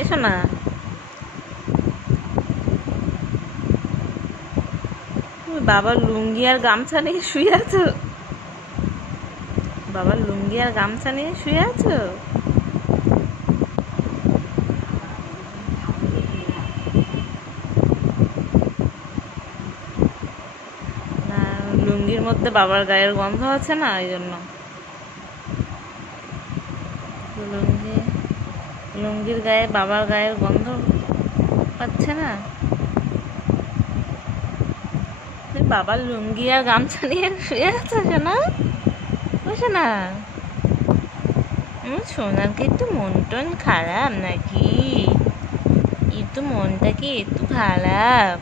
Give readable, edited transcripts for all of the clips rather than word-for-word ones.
এসো না। তুমি বাবার লুঙ্গি আর গামছা নিয়ে শুয়ে আছো? বাবার লুঙ্গি আর গামছা নিয়ে শুয়ে আছো? না, লুঙ্গির মধ্যে বাবার গায়ের গন্ধ আছে না, এই জন্য। লুঙ্গির গায়ে বাবার গায়ের গন্ধ পাচ্ছে না? বাবার লুঙ্গি আর গামছা নিয়ে শুয়ে আছে না? বসে না। সোনার কি একটু মন টন খারাপ নাকি? একটু মনটা কি একটু খারাপ?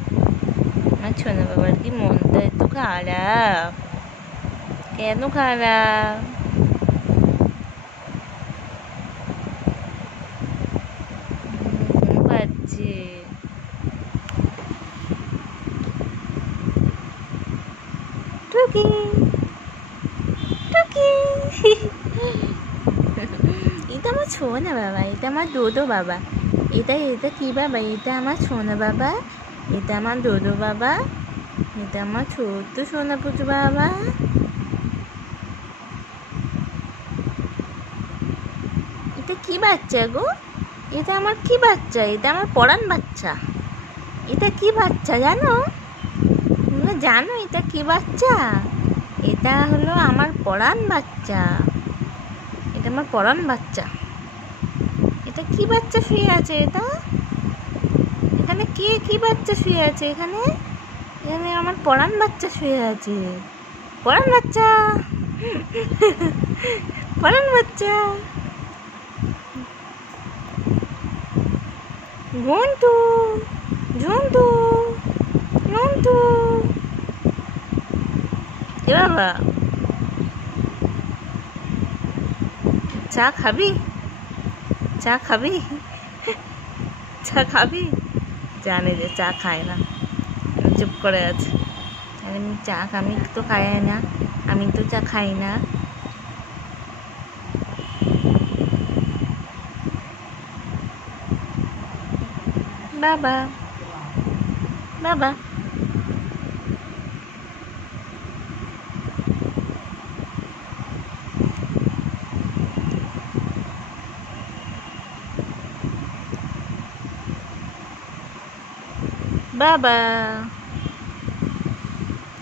আমার সোনা বাবার কি মনটা একটু খারাপ? কেন খারাপ? পাচ্ছে টুকি টুকি। এটা আমার সোনা বাবা, এটা আমার দোদো বাবা। এটা এটা কি বাবা? এটা আমার সোনা বাবা, এটা আমার দোদো বাবা, এটা আমার ছোট্ট সোনা পুজো বাবা। এটা কি বাচ্চা গো? এটা আমার কি বাচ্চা? এটা আমার পরাণ বাচ্চা। এটা কি বাচ্চা জানো? তোমরা জানো এটা কি বাচ্চা? এটা হলো আমার পরাণ বাচ্চা। এটা আমার পরাণ বাচ্চা। এটা কি বাচ্চা শুয়ে আছে? এটা এখানে কে কি বাচ্চা শুয়ে আছে? এখানে এখানে আমার পরাণ বাচ্চা শুয়ে আছে। পরাণ বাচ্চা, পরাণ বাচ্চা। ঝন্টু ঝন্টু ঝন্টু। এ বাবা, চা খাবি? চা খাবি? চা খাবি? জানে যে চা খায় না, চুপ করে আছে। আমি তো খাই না, আমি তো চা খাই না। বাবা বাবা, বাবা,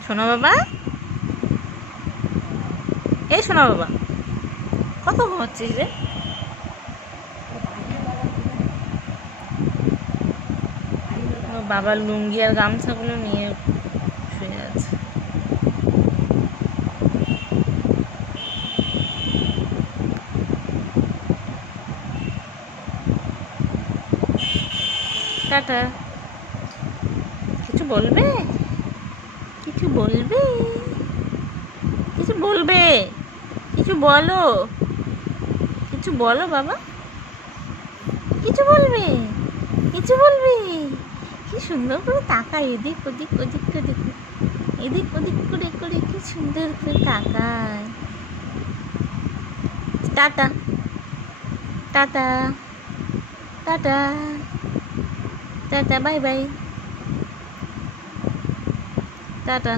শোনো বাবা, এই শোনো বাবা, কত ঘুমাচ্ছিস রে? বাবার লুঙ্গি আর গামছাগুলো নিয়ে শুয়ে আছে। টাটা। কিছু বলবে? কিছু বলবে? কিছু বলবে? কিছু বলো, কিছু বলো বাবা, কিছু বলবে? কিছু বলবে? কি সুন্দর করে তাকায় এদিক ওদিক ওদিক ওদিক এদিক ওদিক করে করে, কি সুন্দর করে তাকায়। Tata tata tata tata, bye bye, tata.